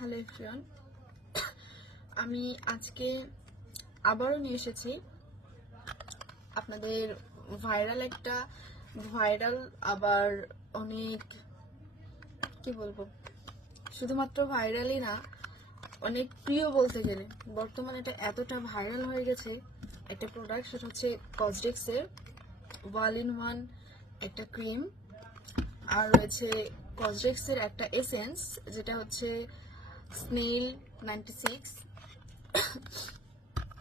Hello everyone, আমি আজকে আবারও নিয়ে এসেছি আপনাদের ভাইরাল আবার অনেক কি বলবো, শুধুমাত্র ভাইরালই না, অনেক প্রিয় বলতে গেলে। বর্তমানে এটা এতটা ভাইরাল হয়ে গেছে একটা প্রোডাক্ট, সেটা হচ্ছে কসডেক্সের ওয়াল ইন ওয়ান একটা ক্রিম, আর রয়েছে কসডেক্সের একটা এসেন্স যেটা হচ্ছে স্নেইল 96।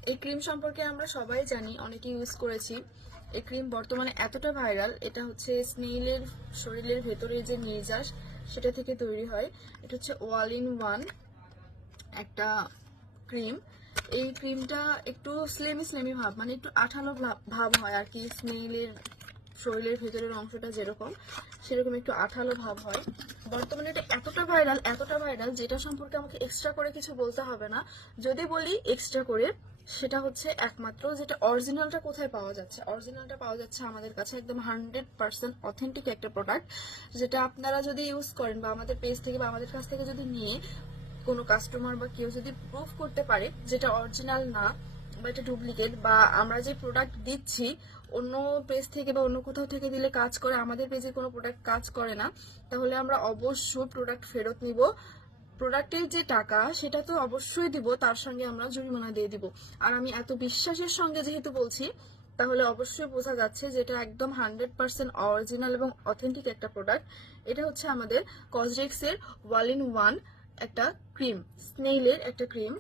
এই ক্রিম সম্পর্কে আমরা সবাই জানি, অনেকে ইউজ করেছি। এই ক্রিম বর্তমানে এতটা ভাইরাল, এটা হচ্ছে স্নেইলের শরীরের ভেতরে যে নির্যাস সেটা থেকে তৈরি হয়। এটা হচ্ছে ওয়াল ইন ওয়ান একটা ক্রিম। এই ক্রিমটা একটু স্লেমি ভাব, মানে একটু আঠালো ভাব হয় আর কি। স্নেইলের শরীরের ভেতরের অংশটা যেরকম, সেরকম একটু আঠালো ভাব হয়। বর্তমানে এটা এতটা ভাইরাল যেটা সম্পর্কে আমাকে এক্সট্রা করে কিছু বলতে হবে না। যদি বলি এক্সট্রা করে, সেটা হচ্ছে একমাত্র যেটা অরিজিনালটা কোথায় পাওয়া যাচ্ছে। অরিজিনালটা পাওয়া যাচ্ছে আমাদের কাছে, একদম 100% অথেন্টিক একটা প্রোডাক্ট, যেটা আপনারা যদি ইউজ করেন বা আমাদের পেজ থেকে বা আমাদের কাছ থেকে যদি নিয়ে কোনো কাস্টমার বা কেউ যদি প্রুফ করতে পারে যেটা অরিজিনাল না বা এটা ডুপ্লিকেট, বা আমরা যে প্রোডাক্ট দিচ্ছি অন্য পেজ থেকে বা অন্য কোথাও থেকে দিলে কাজ করে, আমাদের পেজে কোনো প্রোডাক্ট কাজ করে না, তাহলে আমরা অবশ্যই প্রোডাক্ট ফেরত নিব। প্রোডাক্টের যে টাকা সেটা তো অবশ্যই দিব, তার সঙ্গে আমরা জরিমানা দিয়ে দিব। আর আমি এত বিশ্বাসের সঙ্গে যেহেতু বলছি, তাহলে অবশ্যই বোঝা যাচ্ছে যে এটা একদম 100% অরিজিনাল এবং অথেন্টিক একটা প্রোডাক্ট। এটা হচ্ছে আমাদের কসডেক্সের ওয়াল ইন ওয়ান একটা ক্রিম, স্নেইলের একটা ক্রিম।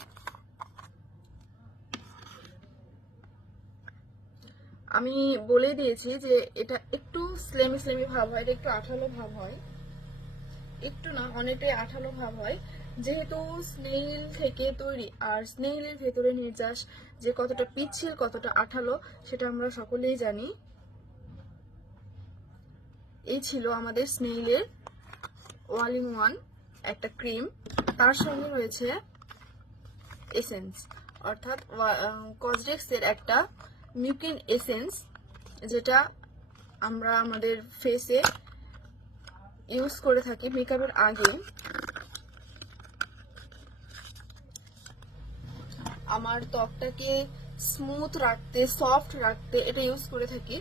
আমি বলে দিয়েছি যে এটা একটু স্লেমি ভাব হয়, এটা একটু আঠালো ভাব হয়, একটু না অনেকটাই আঠালো ভাব হয়, যেহেতু স্নেইল থেকে তৈরি। আর স্নেইলের ভেতরে নির্যাস যে কতটা পিচ্ছিল, কতটা আঠালো, সেটা আমরা সকলেই জানি। এই ছিল আমাদের স্নেইলের ওয়াল ইন ওয়ান একটা ক্রিম, তার সঙ্গে রয়েছে এসেন্স, অর্থাৎ কসডেক্সের একটা মিউকিন এসেন্স, যেটা আমরা আমাদের ফেসে ইউজ করে থাকি মেকআপের আগে। আমার ত্বকটাকে স্মুথ রাখতে, সফট রাখতে এটা ইউজ করে থাকি।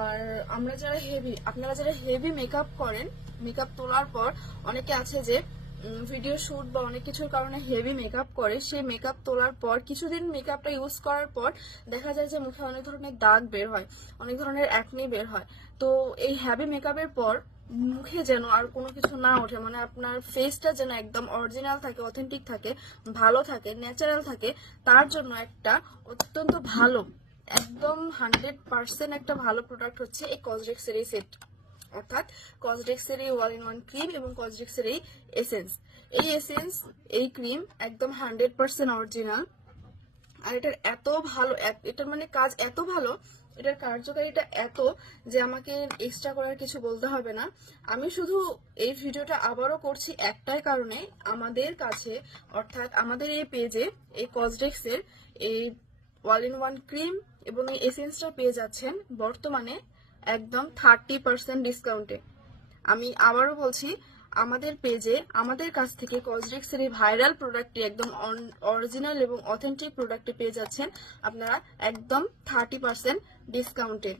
আর আপনারা যারা হেভি মেকআপ করেন, মেকআপ তোলার পর অনেকে আছে যে ভিডিও শুট বা অনেক কিছুর কারণে হেভি মেকআপ করে, সেই মেকআপ তোলার পর কিছুদিন মেকআপটা ইউজ করার পর দেখা যায় যে মুখে অনেক ধরনের দাগ বের হয়, অনেক ধরনের অ্যাকনি বের হয়। তো এই হেভি মেকআপের পর মুখে যেন আর কোনো কিছু না ওঠে, মানে আপনার ফেসটা যেন একদম অরিজিনাল থাকে, অথেন্টিক থাকে, ভালো থাকে, ন্যাচারাল থাকে, তার জন্য একটা অত্যন্ত ভালো, একদম 100% একটা ভালো প্রোডাক্ট হচ্ছে এই কসডেক্সের এই সেট, অর্থাৎ কসডেক্সের এই ওয়াল ইন ওয়ান ক্রিম এবং কসডেক্সের এই এসেন্স। এই ক্রিম একদম 100% অরিজিনাল। আর এটার এত ভালো, এটার মানে কাজ এত ভালো, এটার কার্যকারিতা এত যে আমাকে এক্সট্রা করার কিছু বলতে হবে না। আমি শুধু এই ভিডিওটা আবারও করছি একটাই কারণে, আমাদের কাছে অর্থাৎ আমাদের এই পেজে এই কসডেক্সের এই ওয়াল ইন ওয়ান ক্রিম এবং এই এসেন্সটা পেয়ে যাচ্ছেন বর্তমানে একদম 30% ডিসকাউন্টে। আমি আবারও বলছি, আমাদের পেজে আমাদের কাছ থেকে কসডেক্সের এই ভাইরাল প্রোডাক্টটি একদম অরিজিনাল এবং অথেন্টিক প্রোডাক্টটি পেয়ে যাচ্ছেন আপনারা একদম 30% ডিসকাউন্টে।